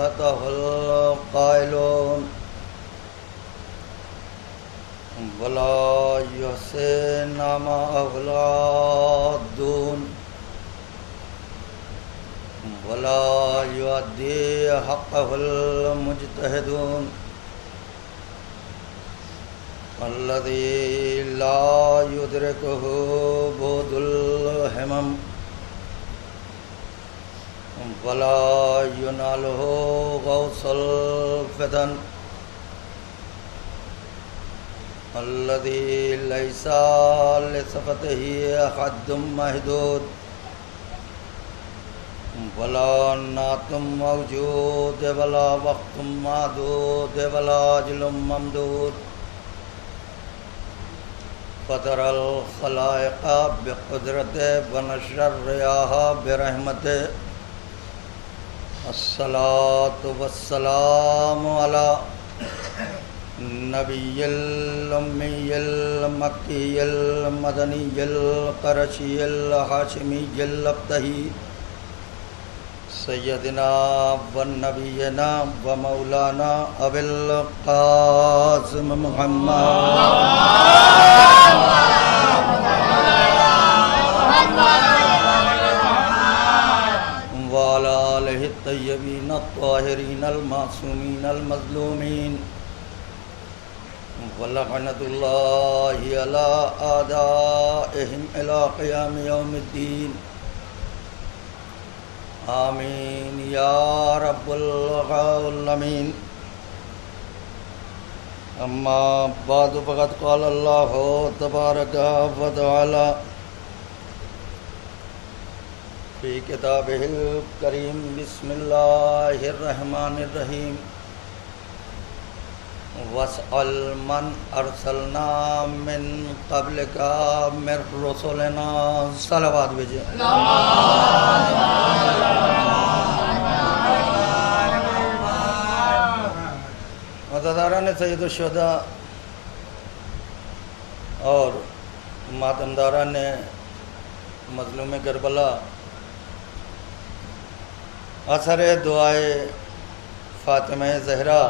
مدحته القائلون ولا يحسن معه العادون ولا يؤدي حقه المجتهدون الذي لا يدركه بعد الهمم ولا يناله غوث الفتن الذي ليس لصفته حد محدود ولا نعت موجود ولا وقت معدود ولا أجل ممدود فطر الخلائق بقدرته ونشر الرياح برحمته الصلاة والسلام على نبی الأمی المکی المدنی القرشی الحاشمی الابتہی سیدنا و نبینا و مولانا ابی القاسم وعلى آلہ الطیبین الطاہرین المعصومین المظلومین وَلَعْنَةُ اللَّهِ عَلَىٰ أَعْدَائِهِمْ إِلَىٰ قِيَامِ يَوْمِ الدِّينِ آمین یا رب العالمین اما بعد فقد قال اللہ تبارک و تعالی فی کتابہ الکریم بسم اللہ الرحمن الرحیم وَاسْأَلْ مَنْ أَرْسَلْنَا مِنْ قَبْلِكَ مِنْ رُسُلِنَا صلوات بھیجئے عزاداران سید الشہداء اور ماتمداران مظلوم کربلا اثر دعائے فاطمہ زہرا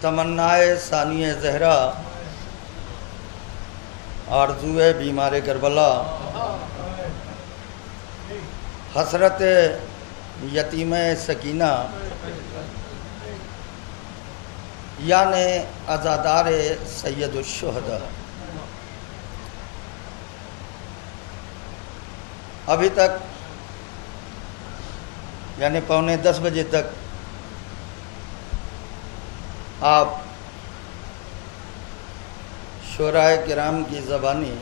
تمنائے ثانی زہرا آرزوئے بیمار کربلا حسرت یتیم سکینہ یعنی عزادار سید الشہداء ابھی تک یعنی 9:45 بجے تک آپ شعراء کرام کی زبانی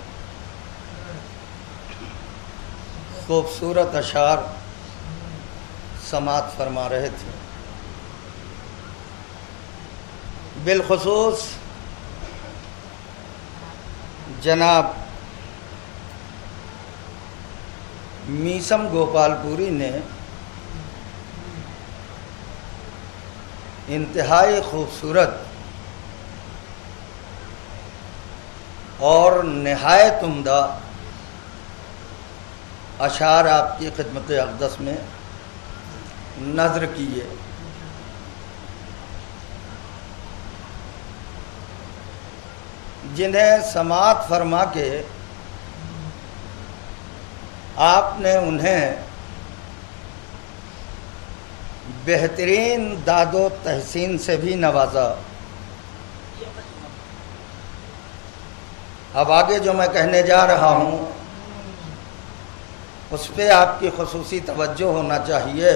خوبصورت اشعار سماعت فرما رہے تھے. بالخصوص جناب میسم گوپال پوری نے انتہائی خوبصورت اور نہایت عمدہ اشعار آپ کی خدمت اقدس میں نظر کیے. جنہیں سماعت فرما کے آپ نے انہیں بہترین داد و تحسین سے بھی نوازا. اب آگے جو میں کہنے جا رہا ہوں اس پہ آپ کی خصوصی توجہ ہونا چاہیے.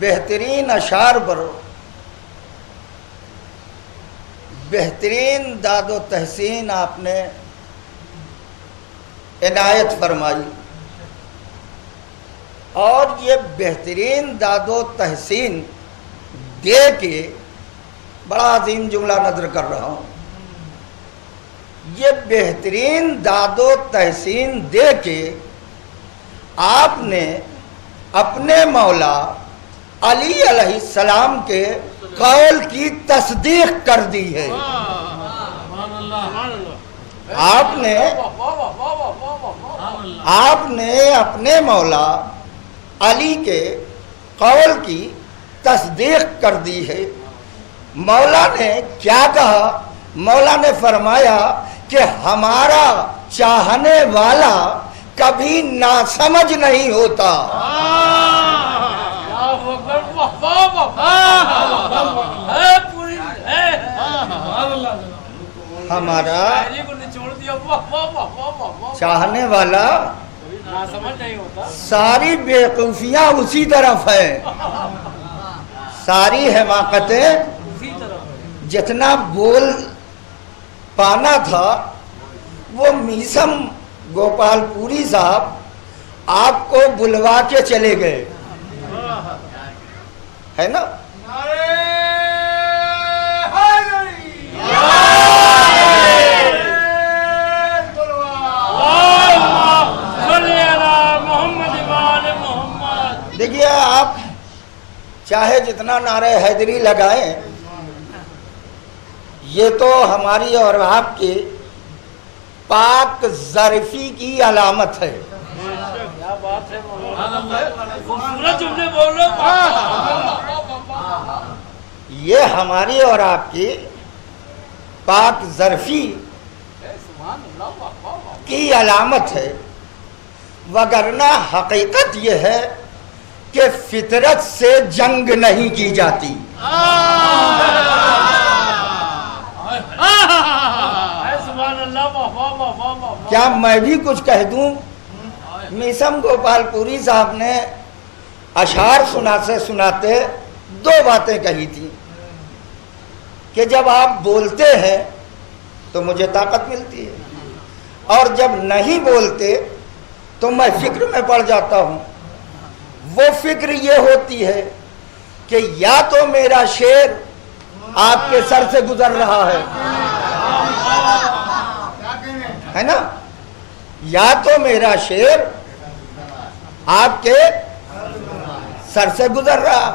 بہترین اشعار پر بہترین داد و تحسین آپ نے عنایت فرمائی، اور یہ بہترین داد و تحسین دے کے بڑا عظیم جملہ نظر کر رہا ہوں. یہ بہترین داد و تحسین دے کے آپ نے اپنے مولا علی علیہ السلام کے قول کی تصدیق کر دی ہے. آپ نے اپنے مولا علی کے قول کی تصدیق کر دی ہے۔ مولا نے کیا کہا؟ مولا نے فرمایا کہ ہمارا چاہنے والا کبھی ناسمجھ نہیں ہوتا۔ ہمارا چاہنے والا ساری بیوقوفیاں اسی طرف ہیں، ساری حماقتیں جتنا بول پانا تھا وہ میسم گوپال پوری صاحب آپ کو بلوا کے چلے گئے، ہے نا؟ دیکھیے، آپ چاہے جتنا نعرہ حیدری لگائیں، یہ تو ہماری اور آپ کی پاک ظرفی کی علامت ہے۔ یہ ہماری اور آپ کی پاک ظرفی کی علامت ہے، وگرنہ حقیقت یہ ہے کہ فطرت سے جنگ نہیں کی جاتی۔ کیا میں بھی کچھ کہہ دوں؟ میسم گوپال پوری صاحب نے اشعار سناتے دو باتیں کہی تھی کہ جب آپ بولتے ہیں تو مجھے طاقت ملتی ہے، اور جب نہیں بولتے تو میں فکر میں پڑ جاتا ہوں۔ وہ فکر یہ ہوتی ہے کہ یا تو میرا شعر آپ کے سر سے گزر رہا ہے نا، یا تو میرا شعر آپ کے سر سے گزر رہا،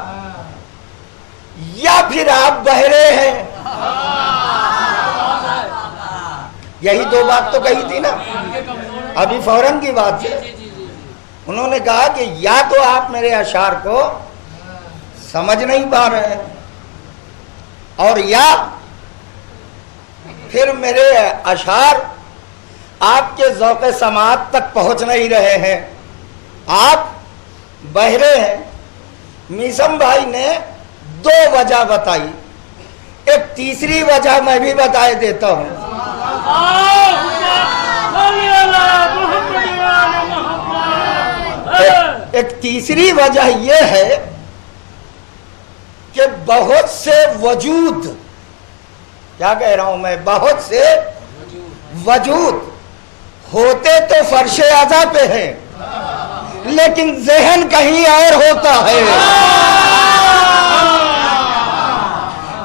یا پھر آپ بہرے ہیں۔ یہی دو بات تو کہی تھی نا ابھی فوراً کی بات ہے۔ انہوں نے کہا کہ یا تو آپ میرے اشعار کو سمجھ نہیں پا رہے ہیں، اور یا پھر میرے اشعار آپ کے ذوق سماعت تک پہنچ نہیں رہے ہیں، آپ بہرے ہیں۔ میسم بھائی نے دو وجہ بتائی، ایک تیسری وجہ میں بھی بتائے دیتا ہوں۔ ایک تیسری وجہ یہ ہے کہ بہت سے وجود، کیا کہہ رہا ہوں میں، بہت سے وجود ہوتے تو فرش اعضا پہ ہیں لیکن ذہن کہیں اور ہوتا ہے۔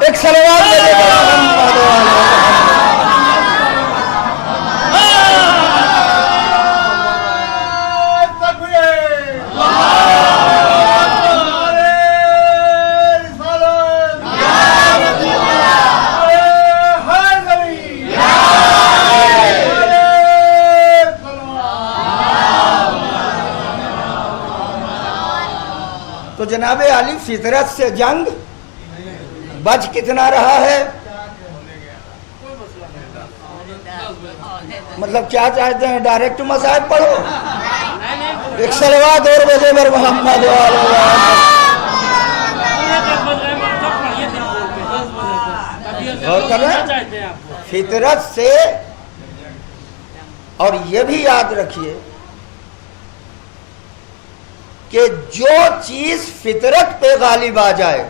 ایک صلوات دے دے محمد والا تو جناب علی فطرت سے جنگ بچ کتنا رہا ہے؟ مطلب کیا چاہتے ہیں، ڈائریکٹ مصائب پڑھو؟ ایک صلوات اور بجے بر محمد فطرت سے۔ اور یہ بھی یاد رکھیے کہ جو چیز فطرت پہ غالب آ جائے،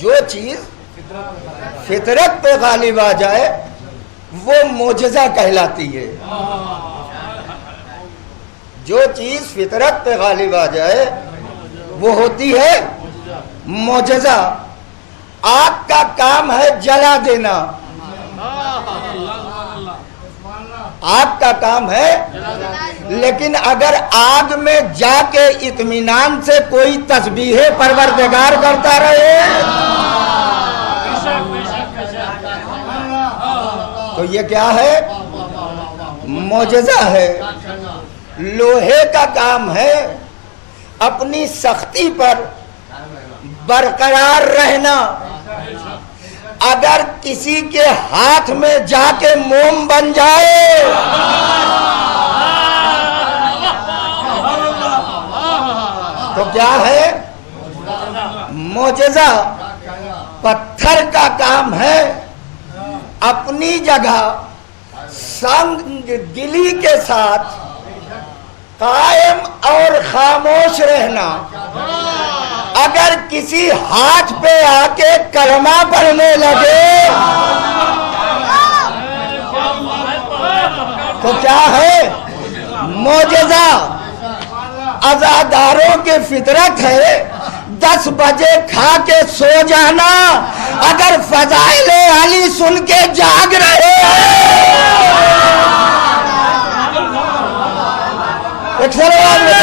جو چیز فطرت پہ غالب آ جائے وہ معجزہ کہلاتی ہے۔ جو چیز فطرت پہ غالب آ جائے وہ ہوتی ہے معجزہ۔ آگ کا کام ہے جلا دینا، آگ کا کام ہے، لیکن اگر آگ میں جا کے اطمینان سے کوئی تسبیح پروردگار کرتا رہے تو یہ کیا ہے؟ معجزہ ہے۔ لوہے کا کام ہے اپنی سختی پر برقرار رہنا۔ اگر کسی کے ہاتھ میں جا کے موم بن جائے تو کیا ہے؟ معجزہ۔ پتھر کا کام ہے اپنی جگہ سنگ دلی کے ساتھ قائم اور خاموش رہنا۔ اگر کسی ہاتھ پہ آ کے کلمہ پڑھنے لگے تو کیا ہے؟ معجزہ۔ عزاداروں کی فطرت ہے 10 بجے کھا کے سو جانا، اگر فضائل علی سن کے جاگ رہے ایک سلوات میں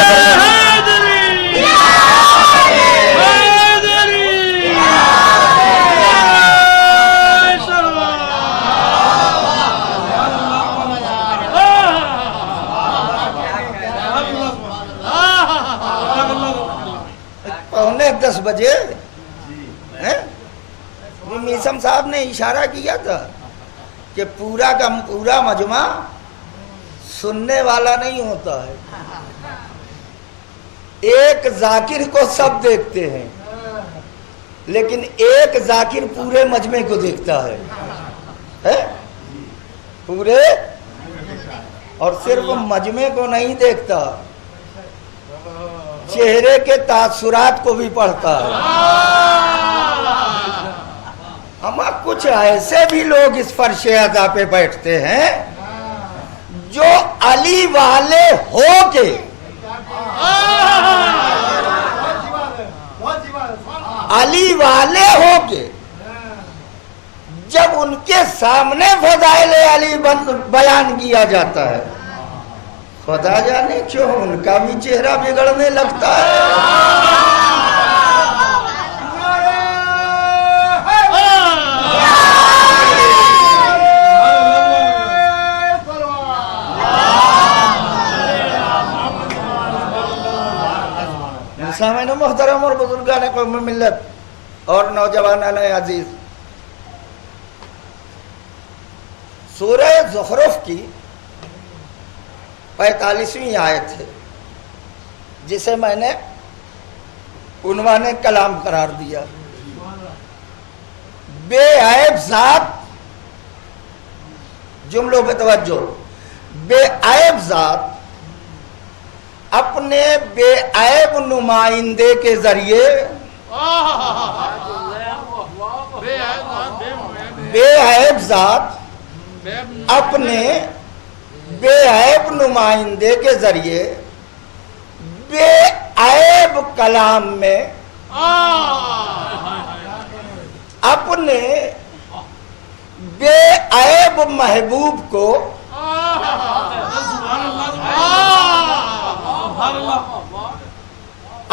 پونے 10 بجے میسم صاحب نے اشارہ کیا تھا کہ پورا کا پورا مجمع سننے والا نہیں ہوتا ہے، ایک ذاکر کو سب دیکھتے ہیں لیکن ایک ذاکر پورے مجمع کو دیکھتا ہے پورے، اور صرف مجمع کو نہیں دیکھتا، چہرے کے تاثرات کو بھی پڑھتا ہے۔ اما کچھ ایسے بھی لوگ اس فرش عزا پہ بیٹھتے ہیں جو علی والے ہو کے علی والے ہو کے جب ان کے سامنے فضائل علی بیان کیا جاتا ہے خدا جانے کیوں ان کا بھی چہرہ بگڑنے لگتا ہے۔ سامعین محترم اور بزرگان قوم ملت اور نوجوانان عزیز، سورہ زخرف کی 45ویں آیت ہے جسے میں نے عنوان کلام قرار دیا، بے عیب ذات، جملوں پہ توجہ، بے عیب ذات اپنے بے عیب نمائندے کے ذریعے بے عیب ذات اپنے بے عیب نمائندے کے ذریعے بے عیب کلام میں اپنے بے عیب محبوب کو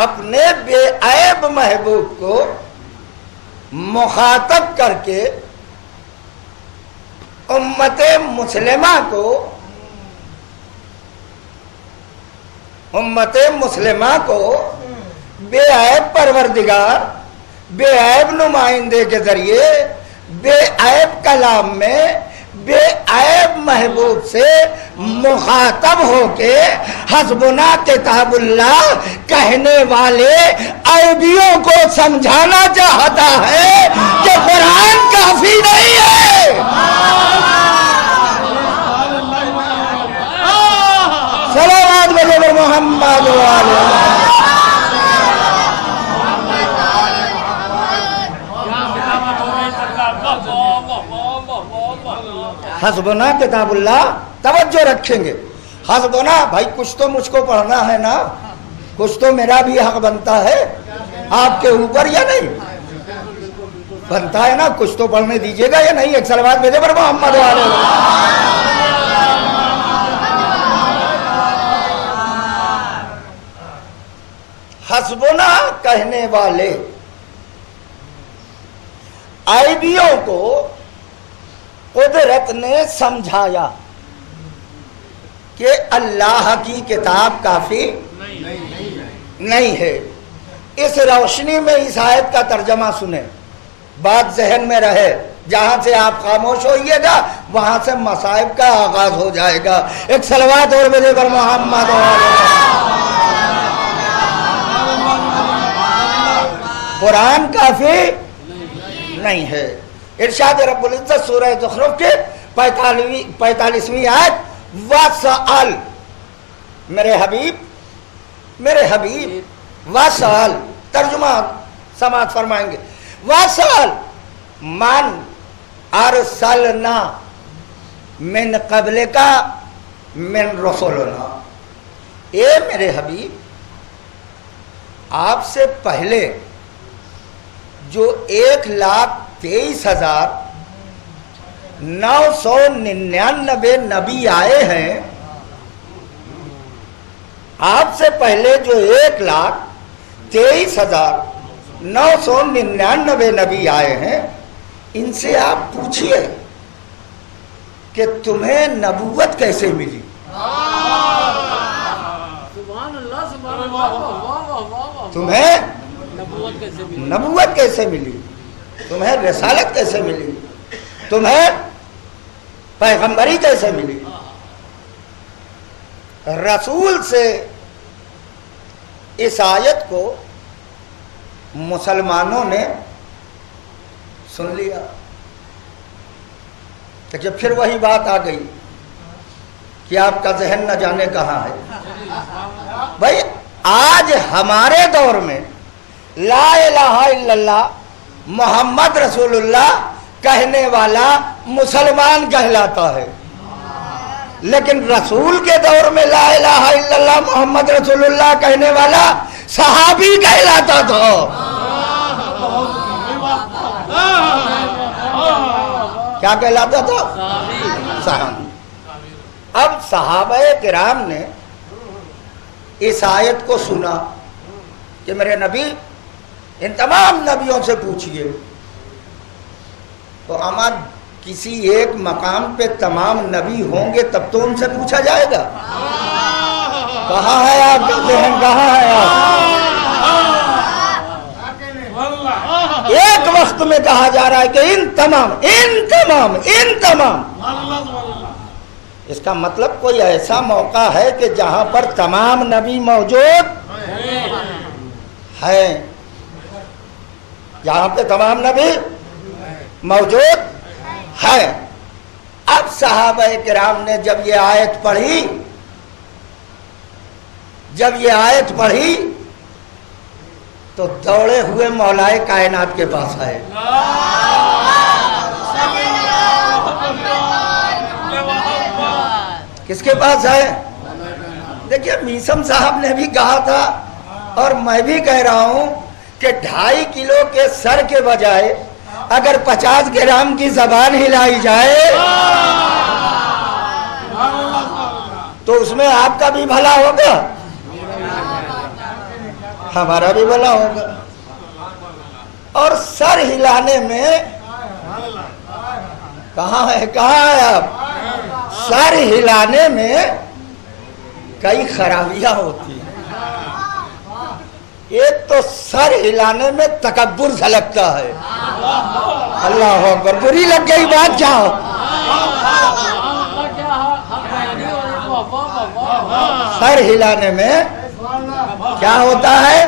اپنے بے عیب محبوب کو مخاطب کر کے امت مسلمہ کو بے عیب پروردگار بے عیب نمائندے کے ذریعے بے عیب کلام میں بے عیب محبوب سے مخاطب ہو کے حسبنا کتاب اللہ کہنے والے عیبیوں کو سمجھانا چاہتا ہے کہ قرآن کافی نہیں ہے۔ صلوات بجے محمد حسبنا کتاب اللہ، توجہ رکھیں گے، حسبنا بھائی کچھ تو مجھ کو پڑھنا ہے نا، کچھ تو میرا بھی حق بنتا ہے آپ کے اوپر یا نہیں بنتا ہے نا، کچھ تو پڑھنے دیجیے گا یا نہیں؟ ایک صلوات بھیجے پر محمد والے۔ حسبنا کہنے والے عیبیوں کو قدرت نے سمجھایا کہ اللہ کی کتاب کافی نہیں ہے۔ اس روشنی میں اس آیت کا ترجمہ سنیں، بات ذہن میں رہے، جہاں سے آپ خاموش ہوئیے گا وہاں سے مصائب کا آغاز ہو جائے گا۔ ایک صلوات اور بھیجے پر محمد قرآن کافی نہیں ہے۔ ارشاد رب العزت سورہ زخرف کے 45ویں آیت، وَسَأَلْ، میرے حبیب وَسَأَلْ، ترجمہ سماعت فرمائیں گے، وَسَأَلْ مَنْ أَرْسَلْنَا مِنْ قَبْلِكَ مِنْ رُسُلِنَا، اے میرے حبیب آپ سے پہلے جو 1,23,999 نبی آئے ہیں، آپ سے پہلے جو 1,23,999 نبی آئے ہیں، ان سے آپ پوچھئے کہ تمہیں نبوت کیسے ملی؟ تمہیں نبوت کیسے ملی؟ تمہیں رسالت کیسے ملی؟ تمہیں پیغمبری کیسے ملی؟ رسول سے اس آیت کو مسلمانوں نے سن لیا کہ جب پھر وہی بات آ گئی کہ آپ کا ذہن نہ جانے کہاں ہے۔ بھائی آج ہمارے دور میں لا الہ الا اللہ محمد رسول اللہ کہنے والا مسلمان کہلاتا ہے، لیکن رسول کے دور میں لا الہ الا اللہ محمد رسول اللہ کہنے والا صحابی کہلاتا تھا۔ کیا کہلاتا تھا؟ صحابی۔ اب صحابہ کرام نے اس آیت کو سنا کہ میرے نبی ان تمام نبیوں سے پوچھئے، تو ہمارا کسی ایک مقام پہ تمام نبی ہوں گے تب تو ان سے پوچھا جائے گا۔ کہاں ہے آپ کا ذہن، کہاں ہے آپ؟ ایک وقت میں کہا جا رہا ہے کہ ان تمام اس کا مطلب کوئی ایسا موقع ہے کہ جہاں پر تمام نبی موجود ہیں، جہاں پہ تمام نبی موجود ہیں۔ اب صحابہ کرام نے جب یہ آیت پڑھی تو دوڑے ہوئے مولائے کائنات کے پاس آئے۔ کس کے پاس آئے؟ دیکھیے میثم صاحب نے بھی کہا تھا اور میں بھی کہہ رہا ہوں کہ 2.5 کلو کے سر کے بجائے اگر 50 گرام کی زبان ہلائی جائے تو اس میں آپ کا بھی بھلا ہوگا، ہمارا بھی بھلا ہوگا۔ اور سر ہلانے میں کہاں ہے آپ؟ سر ہلانے میں کئی خرابیاں ہوتی ہیں۔ ایک تو سر ہلانے میں تکبر جھلکتا ہے۔ اللہ اکبر، بری لگ گئی بات کیا ہو؟ سر ہلانے میں کیا ہوتا ہے؟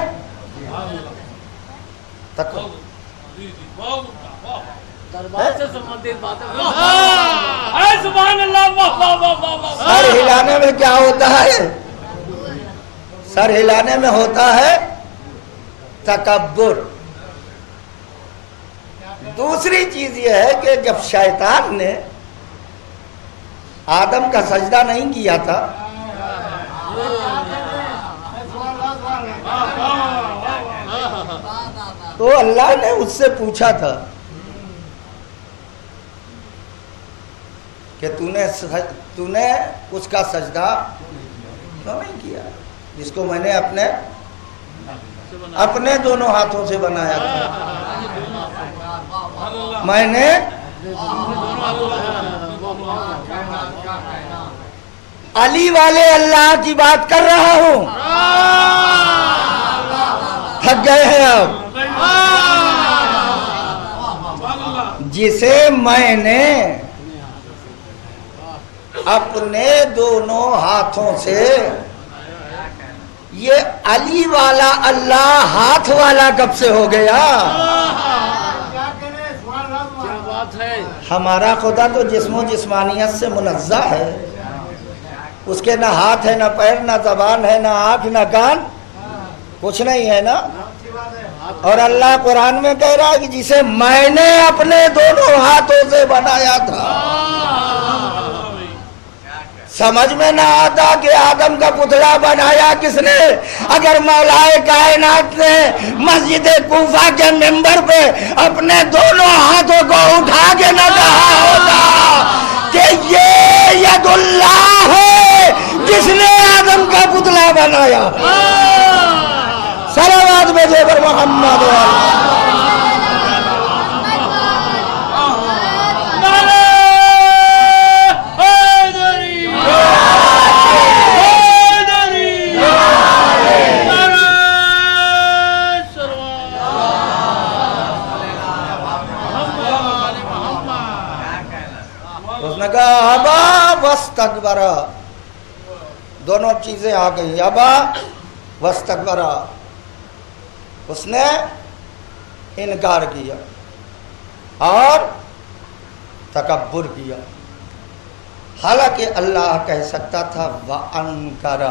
سر ہلانے میں کیا ہوتا ہے؟ سر ہلانے میں ہوتا ہے تکبر۔ دوسری چیز یہ ہے کہ جب شیطان نے آدم کا سجدہ نہیں کیا تھا تو اللہ نے اس سے پوچھا تھا کہ تو نے اس کا سجدہ کیوں نہیں کیا جس کو میں نے اپنے دونوں ہاتھوں سے بنایا تھا۔ میں نے علی والے اللہ کی بات کر رہا ہوں. تھک گئے ہیں اب. جسے میں نے اپنے دونوں ہاتھوں سے، یہ علی والا اللہ ہاتھ والا کب سے ہو گیا؟ ہمارا خدا تو جسم و جسمانیت سے منزہ ہے. اس کے نہ ہاتھ ہے، نہ پیر، نہ زبان ہے، نہ آنکھ، نہ کان، کچھ نہیں ہے نا. اور اللہ قرآن میں کہہ رہا ہے کہ جسے میں نے اپنے دونوں ہاتھوں سے بنایا تھا. سمجھ میں نہ آتا کہ آدم کا پتلا بنایا کس نے؟ اگر مولا کائنات نے مسجد کوفہ کے ممبر پہ اپنے دونوں ہاتھوں کو اٹھا کے نہ کہا ہوتا کہ یہ ید اللہ ہے جس نے آدم کا پتلا بنایا. صلوات بھیجے پر محمد ابا واستکبر. دونوں چیزیں آ گئی. ابا واستکبر، اس نے انکار کیا اور تکبر کیا. حالانکہ اللہ کہہ سکتا تھا وَأَنْكَرَ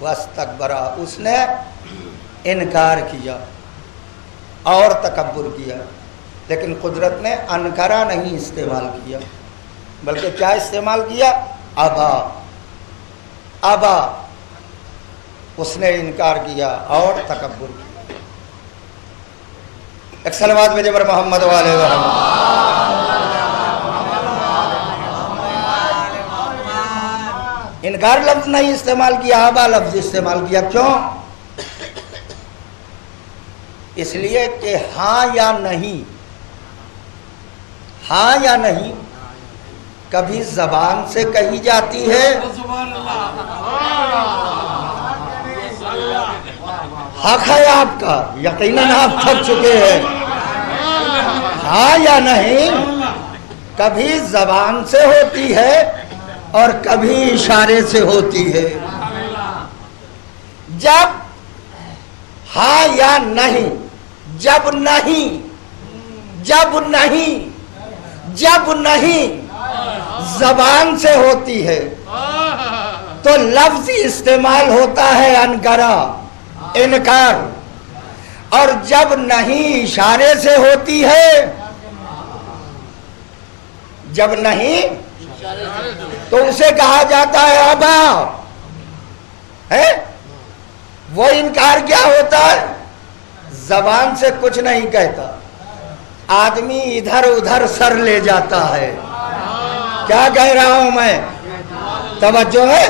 وَاسْتَكْبَرَ. اس نے انکار کیا اور تکبر کیا، لیکن قدرت نے انکرا نہیں استعمال کیا، بلکہ کیا استعمال کیا؟ ابا. ابا، اس نے انکار کیا اور تکبر کیا. ایک صلوات بھیجے پر محمد والے انکار لفظ نہیں استعمال کیا، ابا لفظ استعمال کیا. کیوں؟ اس لیے کہ ہاں یا نہیں، ہاں یا نہیں کبھی زبان سے کہی جاتی ہے، حق ہے آپ کا، یقیناً آپ تھک چکے ہیں. ہاں یا نہیں کبھی زبان سے ہوتی ہے اور کبھی اشارے سے ہوتی ہے. جب ہاں یا نہیں، جب نہیں، جب نہیں، جب نہیں زبان سے ہوتی ہے تو لفظ استعمال ہوتا ہے انکرا، انکار. اور جب نہیں اشارے سے ہوتی ہے، جب نہیں تو اسے کہا جاتا ہے ابا. ہے وہ انکار کیا ہوتا ہے؟ زبان سے کچھ نہیں کہتا، آدمی ادھر ادھر سر لے جاتا ہے. کیا کہہ رہا ہوں میں؟ توجہ ہے؟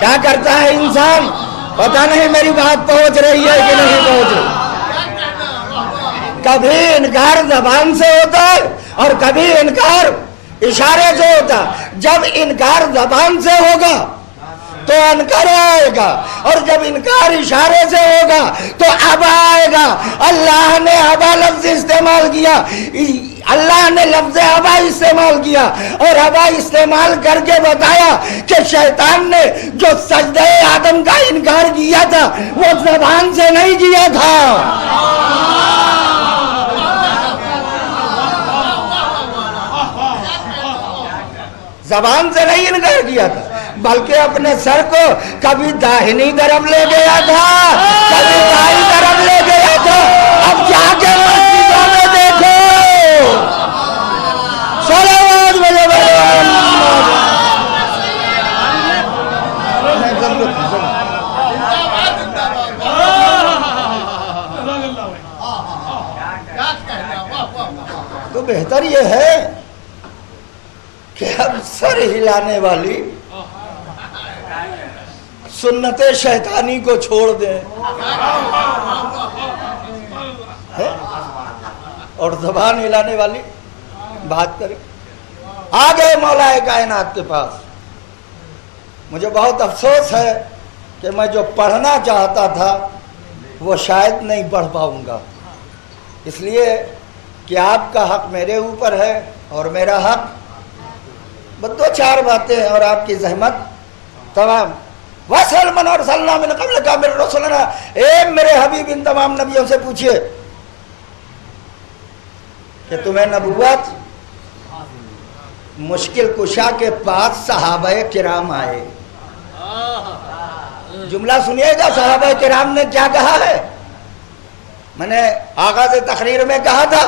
کیا کرتا ہے انسان؟ پتہ نہیں میری بات پہنچ رہی ہے کہ نہیں پہنچ رہی. کبھی انکار زبان سے ہوتا ہے اور کبھی انکار اشارے سے ہوتا. جب انکار زبان سے ہوگا تو انکار آئے گا، اور جب انکار اشارے سے ہوگا تو ابا آئے گا. اللہ نے ابا لفظ استعمال کیا، اللہ نے لفظ ابا استعمال کیا، اور ابا استعمال کر کے بتایا کہ شیطان نے جو سجدہ آدم کا انکار کیا تھا وہ زبان سے نہیں کیا تھا. زبان سے نہیں انکار کیا تھا، بلکہ اپنے سر کو کبھی داہنی طرف لے گیا تھا، کبھی بائیں طرف لے گیا تھا. اب جا کے مسجدوں میں دیکھو، صلوات بھیجے تو بہتر یہ ہے کہ اب سر ہلانے والی سنت شیطانی کو چھوڑ دیں اور زبان ہلانے والی بات کریں. آ گئے مولا کائنات کے پاس. مجھے بہت افسوس ہے کہ میں جو پڑھنا چاہتا تھا وہ شاید نہیں پڑھ پاؤں گا، اس لیے کہ آپ کا حق میرے اوپر ہے اور میرا حق، بس 2-4 باتیں ہیں اور آپ کی زحمت تمام۔ وَسَلْ مَنْ أَرْسَلْنَا مِنْ قَبْلِكَ مِنْ رُسُلِنَا، اے میرے حبیب ان تمام نبیوں سے پوچھئے کہ تمہیں نبوت، مشکل کشا کے پاس صحابہ کرام آئے۔ جملہ سنیے گا صحابہ کرام نے کیا کہا ہے۔ میں نے آغاز تقریر میں کہا تھا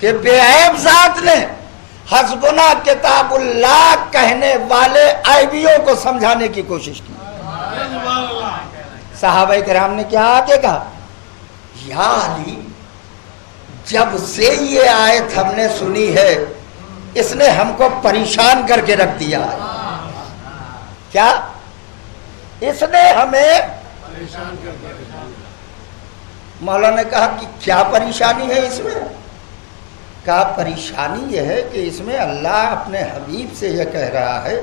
کہ بے عیب ذات نے حسبنا کتاب اللہ کہنے والے عیبیوں کو سمجھانے کی کوشش کی۔ صحابہ کرام نے کیا آگے کہا، یا علی جب سے یہ آیت ہم نے سنی ہے اس نے ہم کو پریشان کر کے رکھ دیا ہے۔ کیا؟ اس نے ہمیں، مولانا نے کہا کہ کیا پریشانی ہے اس میں؟ کہا پریشانی یہ ہے کہ اس میں اللہ اپنے حبیب سے یہ کہہ رہا ہے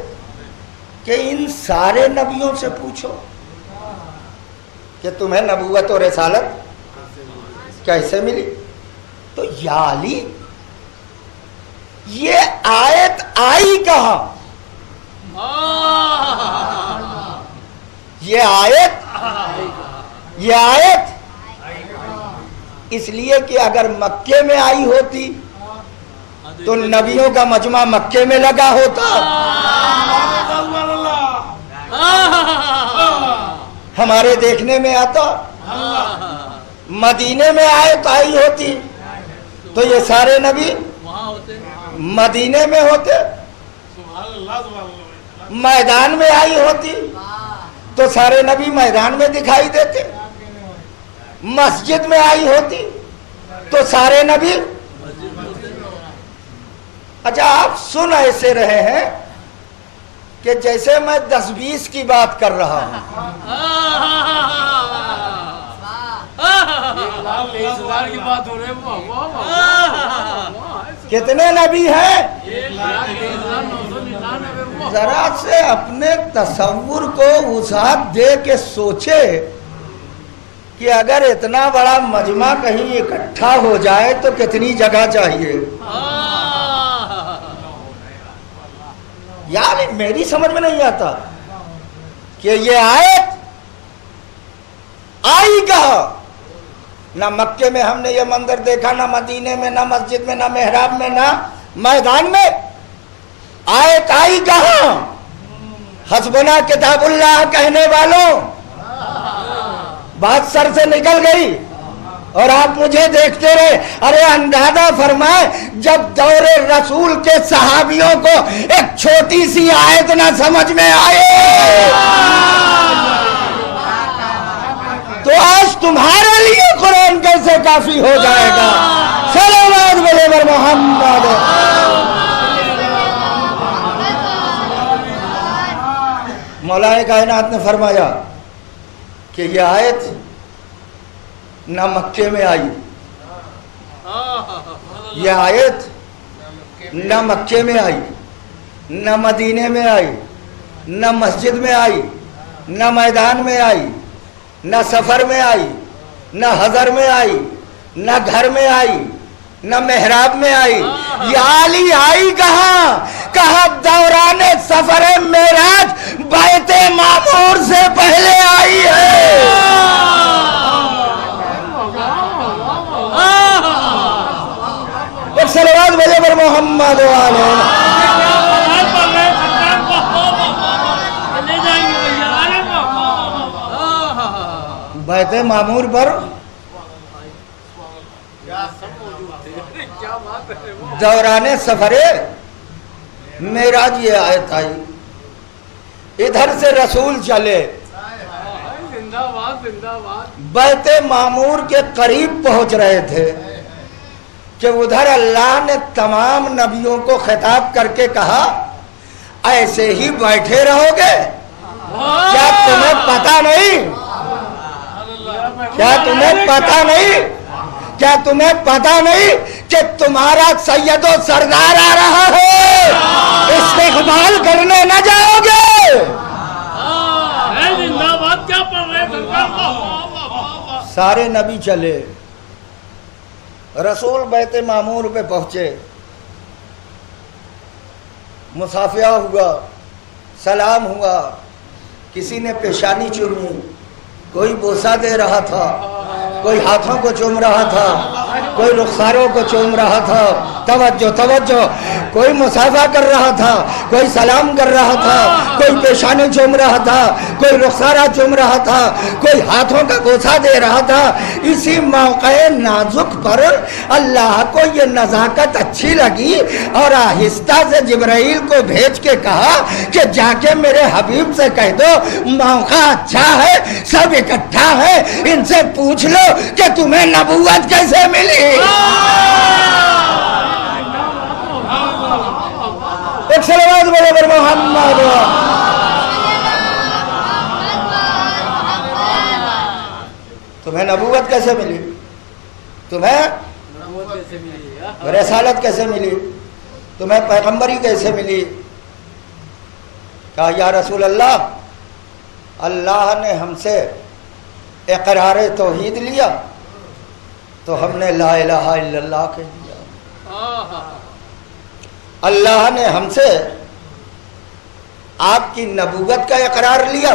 کہ ان سارے نبیوں سے پوچھو کہ تمہیں نبوت اور رسالت کیسے ملی۔ تو یا علی یہ آیت آئی کہاں؟ یہ آیت اس لیے کہ اگر مکے میں آئی ہوتی تو نبیوں کا مجمع مکے میں لگا ہوتا، ہمارے دیکھنے میں آتا۔ مدینے میں آیت آئی ہوتی تو یہ سارے نبی مدینے میں ہوتے، میدان میں آئی ہوتی تو سارے نبی میدان میں دکھائی دیتے، مسجد میں آئی ہوتی تو سارے نبی۔ اچھا آپ سن ایسے رہے ہیں کہ جیسے میں 10-20 کی بات کر رہا ہوں۔ کتنے نبی ہیں؟ ذرا سے اپنے تصور کو وسعت دے کے سوچے کہ اگر اتنا بڑا مجمع کہیں اکٹھا ہو جائے تو کتنی جگہ چاہیے۔ یار میری سمجھ میں نہیں آتا کہ یہ آیت آئی کہاں؟ نہ مکے میں ہم نے یہ منظر دیکھا، نہ مدینے میں، نہ مسجد میں، نہ محراب میں، نہ میدان میں۔ آیت آئی کہاں؟ حسبنا کتاب اللہ کہنے والوں، بات سر سے نکل گئی اور آپ مجھے دیکھتے رہے۔ ارے اندازہ فرمائے جب دور رسول کے صحابیوں کو ایک چھوٹی سی آیت نہ سمجھ میں آئے تو آج تمہارے لیے قرآن کیسے کافی ہو جائے گا؟ صلوات بر محمد۔ مولا کائنات نے فرمایا کہ یہ آیت نہ مکے میں آئی، یہ آیت نہ مکے میں آئی، نہ مدینے میں آئی، نہ مسجد میں آئی، نہ میدان میں آئی، نہ سفر میں آئی، نہ حضر میں آئی، نہ گھر میں آئی، نہ محراب میں آئی۔ یہ علی آئی کہاں؟ کہا دوران سفر معراج بیت معمور سے پہلے آئی ہے۔ ایک صلوات بھیجو پر محمد بیت معمور پر دوران سفر معراج یہ آیت آئی۔ ادھر سے رسول چلے، بیت معمور کے قریب پہنچ رہے تھے کہ ادھر اللہ نے تمام نبیوں کو خطاب کر کے کہا ایسے ہی بیٹھے رہو گے؟ کیا تمہیں پتا نہیں؟ کیا تمہیں پتا نہیں؟ کیا تمہیں پتا نہیں کہ تمہارا سید و سردار آ رہا ہے؟ استقبال کرنے نہ جاؤ گے؟ سارے نبی چلے، رسول بیت معمور پہ پہنچے، مصافحہ ہوا، سلام ہوا، کسی نے پیشانی چومی، کوئی بوسہ دے رہا تھا، کوئی ہاتھوں کو چوم رہا تھا، کوئی رخساروں کو چوم رہا تھا، توجہ توجہ، کوئی مصافحہ کر رہا تھا، کوئی سلام کر رہا تھا، کوئی پیشانی چوم رہا تھا، کوئی رخسارہ چوم رہا تھا، کوئی ہاتھوں کا بوسہ دے رہا تھا۔ اسی موقع نازک پر اللہ کو یہ نزاکت اچھی لگی اور آہستہ سے جبرائیل کو بھیج کے کہا کہ جا کے میرے حبیب سے کہہ دو موقع اچھا ہے، سب اکٹھا ہے، ان سے پوچھ لو کہ تمہیں نبوت کیسے ملی۔ ایک صلوات بولو پر محمد۔ تمہیں نبوت کیسے ملی؟ تمہیں رسالت کیسے ملی؟ تمہیں پیغمبری کیسے ملی؟ کہا یا رسول اللہ، اللہ نے ہم سے اقرار توحید لیا تو ہم نے لا الہ الا اللہ کہہ دیا۔ اللہ نے ہم سے آپ کی نبوت کا اقرار لیا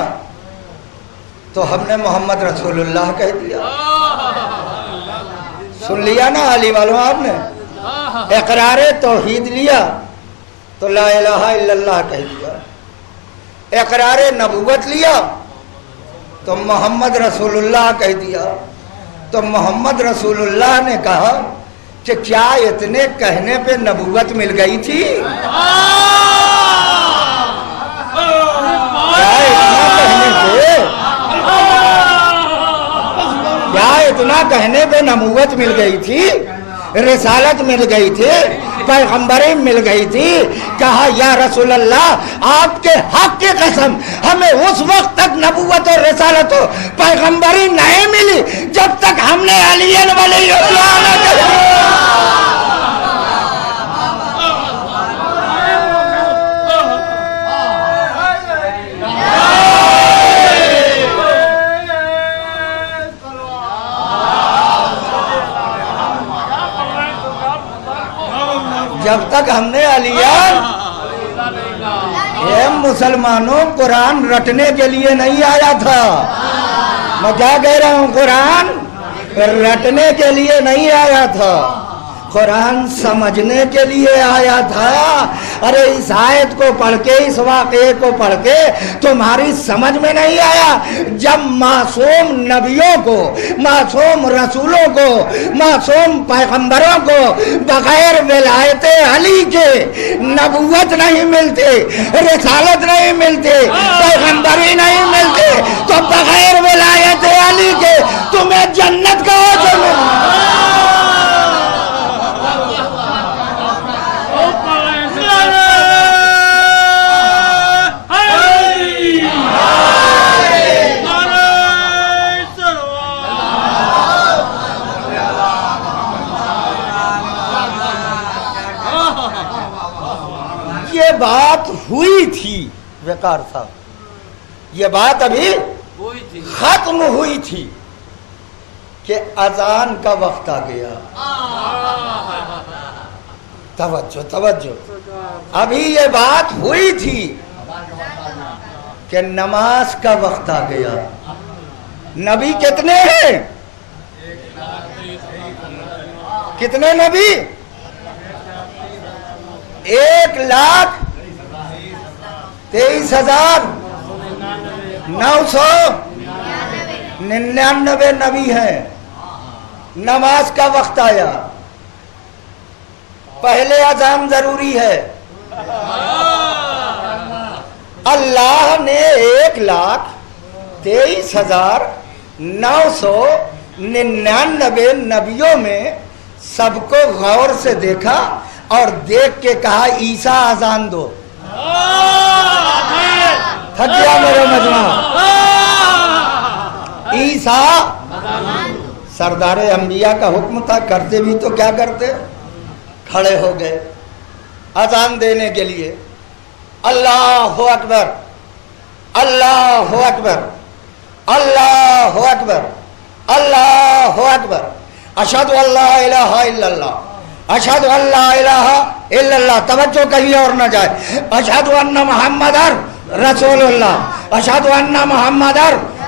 تو ہم نے محمد رسول اللہ کہہ دیا۔ سن لیا نا علی والوں، آپ نے اقرار توحید لیا تو لا الہ الا اللہ کہہ دیا، اقرار نبوت لیا تو محمد رسول اللہ کہہ دیا۔ تو محمد رسول اللہ نے کہا کہ کیا اتنے کہنے پہ نبوت مل گئی تھی؟ کیا اتنا کہنے پہ نبوت مل گئی تھی، رسالت مل گئی تھی، پیغمبری مل گئی تھی؟ کہا یا رسول اللہ، آپ کے حق کی قسم ہمیں اس وقت تک نبوت اور رسالت و پیغمبری نہیں ملی جب تک ہم نے علی ولی اللہ نہ جب تک ہم نے علیان، یہ مسلمانوں قرآن رٹنے کے لیے نہیں آیا تھا، میں کیا کہہ رہا ہوں، قرآن رٹنے کے لیے نہیں آیا تھا، قرآن سمجھنے کے لیے آیا تھا۔ ارے اس آیت کو پڑھ کے، اس واقعے کو پڑھ کے تمہاری سمجھ میں نہیں آیا؟ جب معصوم نبیوں کو، معصوم رسولوں کو، معصوم پیغمبروں کو بغیر ولایت علی کے نبوت نہیں ملتی، رسالت نہیں ملتی، پیغمبری نہیں ملتی، تو بغیر ولایت علی کے تمہیں جنت کا حاصل ملتی۔ یہ بات ہوئی تھی وقار صاحب، یہ بات ابھی ختم ہوئی تھی کہ اذان کا وقت آ گیا۔ توجہ توجہ، ابھی یہ بات ہوئی تھی کہ نماز کا وقت آ گیا۔ نبی کتنے ہیں؟ کتنے نبی؟ 1,23,999 نبی ہیں۔ نماز کا وقت آیا، پہلے اذان ضروری ہے۔ اللہ نے 1,23,999 نبیوں میں سب کو غور سے دیکھا اور دیکھ کے کہا عیسیٰ اذان دو۔ تھک گیا میرے مجمع؟ عیسیٰ سردار انبیاء کا حکم تھا، کرتے بھی تو کیا کرتے؟ کھڑے ہو گئے اذان دینے کے لیے۔ اللہ اکبر، اللہ اکبر، اللہ اکبر، اللہ اکبر، اشہد ان لا الہ الا اللہ، اشہد ان لا الہ الا اللہ، توجہ کہیں اور نہ جائے، اشہد ان محمد رسول اللہ، اشہد ان محمد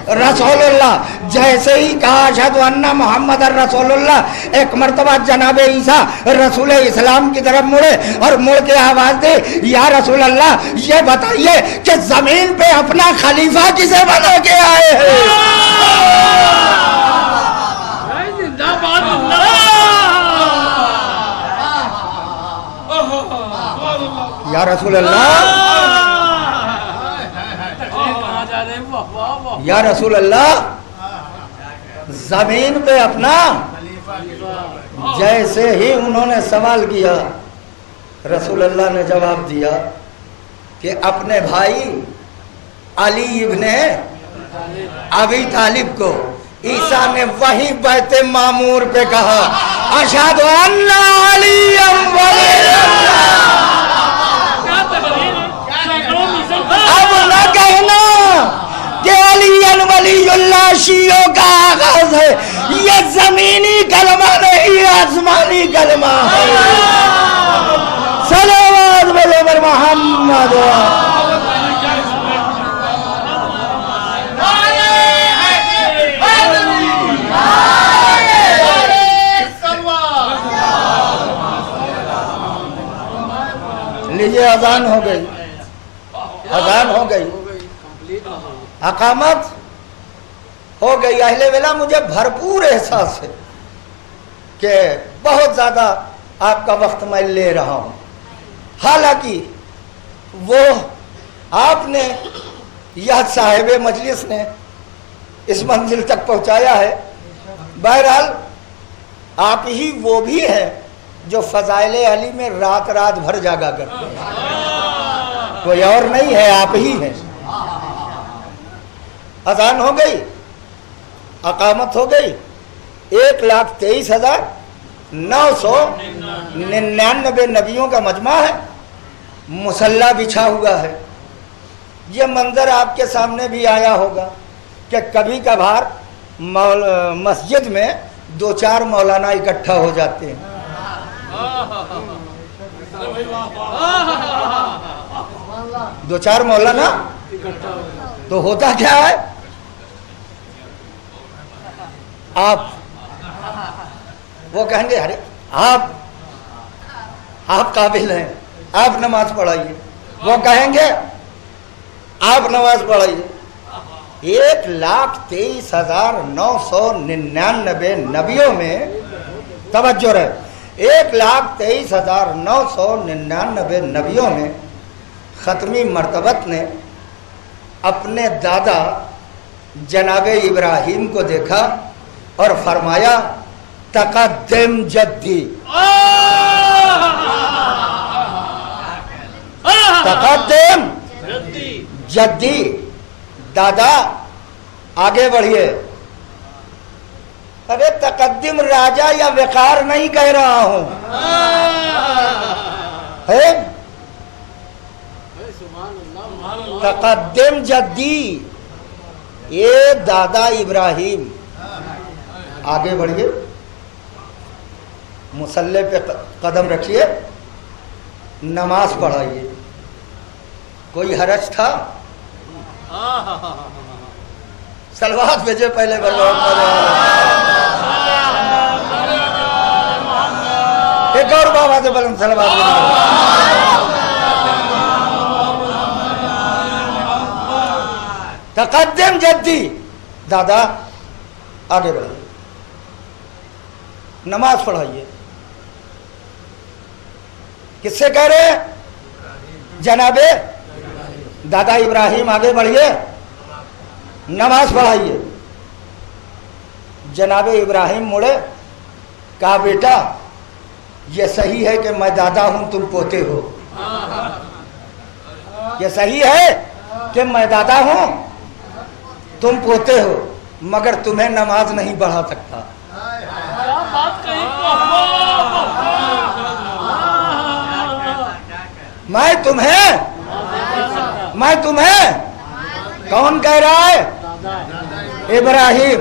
رسول اللہ۔ جیسے ہی کہا اشہد ان محمد رسول اللہ، ایک مرتبہ جناب عیسیٰ رسول اسلام کی طرف مڑے اور مڑ کے آواز دے، یا رسول اللہ یہ بتائیے کہ زمین پہ اپنا خلیفہ کسے بنا کے آئے ہیں؟ یا رسول اللہ، یا رسول اللہ، زمین پہ اپنا، جیسے ہی انہوں نے سوال کیا رسول اللہ نے جواب دیا کہ اپنے بھائی علی ابن ابی طالب کو عیسیٰ نے وہی بیت معمور پہ کہا، اشہد ان علی ولی اللہ۔ اب نہ کہنا کہ علی ولی اللہ شیعوں کا آغاز ہے، یہ زمینی کلمہ نہیں آسمانی کلمہ ہے۔ صلوات بر محمد۔ لیجیے اذان ہو گئی، اذان ہو گئی، اقامت ہو گئی۔ اہل ولا مجھے بھرپور احساس ہے کہ بہت زیادہ آپ کا وقت میں لے رہا ہوں، حالانکہ وہ آپ نے یا صاحب مجلس نے اس منزل تک پہنچایا ہے۔ بہرحال آپ ہی وہ بھی ہیں جو فضائل علی میں رات رات بھر جاگا کرتے ہیں، کوئی اور نہیں ہے، آپ ہی ہیں۔ اذان ہو گئی، اقامت ہو گئی، 1,23,999 نبیوں کا مجمع ہے، مصلی بچھا ہوا ہے۔ یہ منظر آپ کے سامنے بھی آیا ہوگا کہ کبھی کبھار مسجد میں 2-4 مولانا اکٹھا ہو جاتے ہیں۔ دو چار مولانا تو ہوتا کیا ہے، آپ وہ کہیں گے ارے آپ قابل ہیں، آپ نماز پڑھائیے، وہ کہیں گے آپ نماز پڑھائیے۔ 1,23,999 نبیوں میں، توجہ رہے، 1,23,999 نبیوں میں ختمی مرتبت نے اپنے دادا جناب ابراہیم کو دیکھا اور فرمایا تقدم جدی، تقدم جدی، دادا آگے بڑھیے۔ ارے تقدم راجا یا وقار نہیں کہہ رہا ہوں، تقدم جدی، یہ دادا ابراہیم، آگے بڑھیے، مصلی پہ قدم رکھیے، نماز پڑھائیے۔ کوئی حرج تھا؟ صلوات بھیجے پہلے ایک اور بابا سے بلند صلوات بھیجے۔ تقدم جدی، دادا آگے بڑھائیے، نماز پڑھائیے۔ کس سے کہہ رہے ہیں؟ جناب دادا ابراہیم، آگے بڑھیے، نماز پڑھائیے۔ جناب ابراہیم مڑے، کہا بیٹا یہ صحیح ہے کہ میں دادا ہوں تم پوتے ہو، یہ صحیح ہے کہ میں دادا ہوں تم پوتے ہو، مگر تمہیں نماز نہیں پڑھا سکتا۔ میں تمہیں کون کہہ رہا ہے؟ ابراہیم،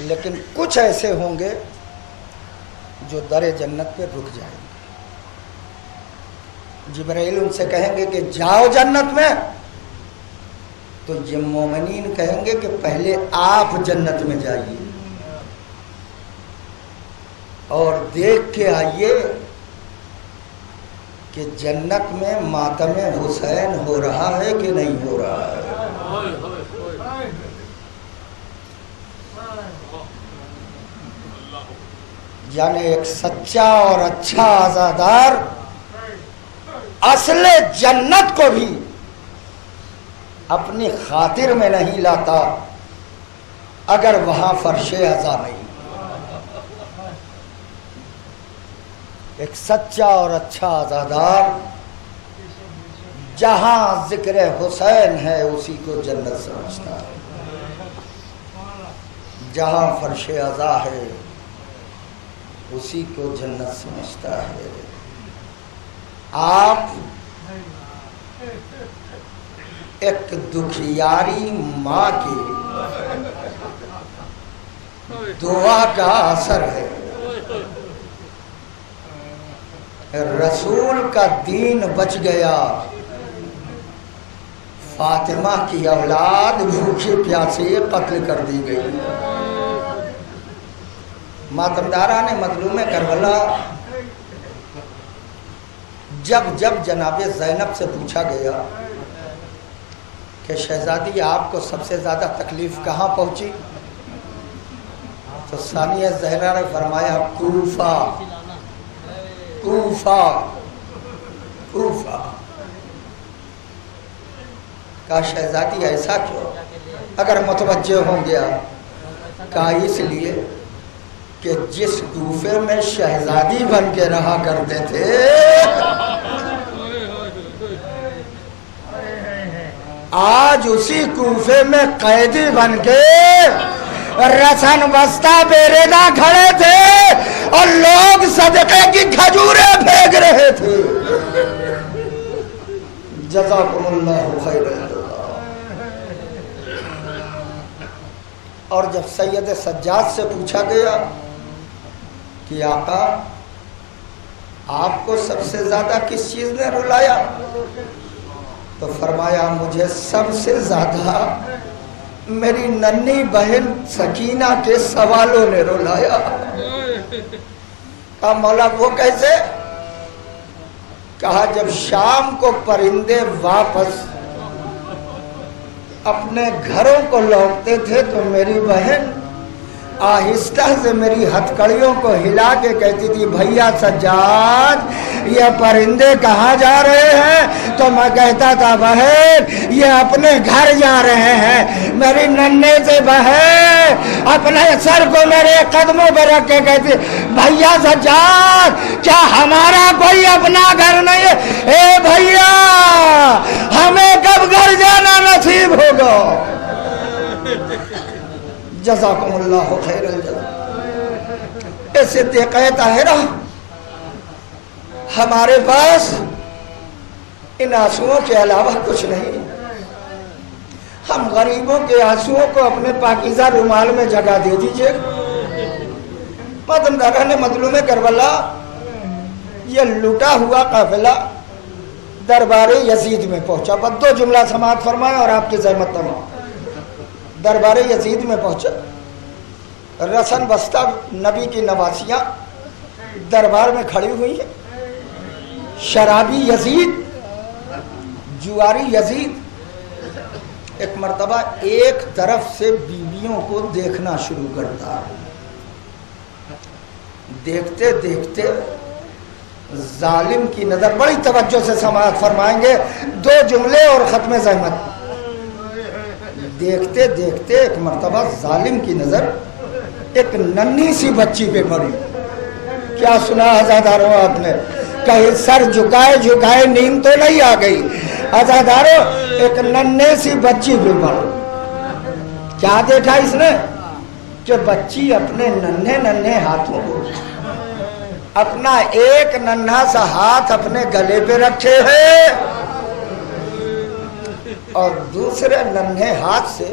لیکن کچھ ایسے ہوں گے جو در جنت پہ رک جائیں گے. جبرائیل ان سے کہیں گے کہ جاؤ جنت میں، تو یہ مومنین کہیں گے کہ پہلے آپ جنت میں جائیے اور دیکھ کے آئیے کہ جنت میں ماتم حسین ہو رہا ہے کہ نہیں ہو رہا ہے. یعنی ایک سچا اور اچھا عزادار اصل جنت کو بھی اپنی خاطر میں نہیں لاتا اگر وہاں فرش عزا نہیں. ایک سچا اور اچھا عزادار جہاں ذکر حسین ہے اسی کو جنت سمجھتا ہے، جہاں فرش عزا ہے اسی کو جنت سمجھتا ہے. آپ ایک دکھیاری ماں کی دعا کا اثر ہے. رسول کا دین بچ گیا، فاطمہ کی اولاد بھوکے پیاسے قتل کر دی گئی. ماتمداران مظلوم کربلا جب جناب زینب سے پوچھا گیا کہ شہزادی آپ کو سب سے زیادہ تکلیف کہاں پہنچی، تو ثانیہ زہرا نے فرمایا کوفہ کوفہ کوفہ. کہا شہزادی ایسا کیوں؟ اگر متوجہ ہوں گیا، کہا اس لیے کہ جس کوفے میں شہزادی بن کے رہا کرتے تھے آج اسی کوفے میں قیدی بن کے رسن بستہ بیریدہ کھڑے تھے اور لوگ صدقے کی کھجوریں پھینک رہے تھے. جزاکم اللہ خیر. اور جب سید سجاد سے پوچھا گیا کہ آقا آپ کو سب سے زیادہ کس چیز نے رلایا، تو فرمایا مجھے سب سے زیادہ میری ننھی بہن سکینہ کے سوالوں نے رلایا. کہا مولا وہ کیسے؟ کہا جب شام کو پرندے واپس اپنے گھروں کو لوٹتے تھے تو میری بہن آہستہ سے میری ہتھکڑیوں کو ہلا کے کہتی تھی بھیا سجاد یہ پرندے کہاں جا رہے ہیں؟ تو میں کہتا تھا بہن یہ اپنے گھر جا رہے ہیں. میری ننھے سے بہن اپنے سر کو میرے قدموں پہ رکھ کے کہتی بھیا سجاد کیا ہمارا کوئی اپنا گھر نہیں ہے؟ اے بھیا ہمیں کب گھر جانا نصیب ہوگا. جزاکم اللہ خیر الجزا. اس صدیقہ طاہرہ ہمارے پاس ان آنسوؤں کے علاوہ کچھ نہیں. ہم غریبوں کے آنسوؤں کو اپنے پاکیزہ رومال میں جگہ دے دیجئے. ماتمداران مظلوم کربلا یہ لٹا ہوا قافلہ دربار یزید میں پہنچا. بس دو جملہ سماعت فرمائے اور آپ کی زحمت تمام. دربار یزید میں پہنچا، رسن بستہ نبی کی نواسیاں دربار میں کھڑی ہوئی ہیں. شرابی یزید، جواری یزید ایک مرتبہ ایک طرف سے بیویوں کو دیکھنا شروع کرتا. دیکھتے دیکھتے ظالم کی نظر، بڑی توجہ سے سماعت فرمائیں گے، دو جملے اور ختم زحمت. دیکھتے دیکھتے ایک مرتبہ ظالم کی نظر ایک ننھی سی بچی پہ پڑی. کیا سنا عزاداروں آپ نے؟ کہیں سر جھکائے جھکائے نیند تو نہیں آ گئی. عزاداروں ایک ننھے سی بچی پہ پڑی. کیا دیکھا اس نے کہ بچی اپنے ننھے ننھے ہاتھوں کو، اپنا ایک ننھا سا ہاتھ اپنے گلے پہ رکھے ہے اور دوسرے ننھے ہاتھ سے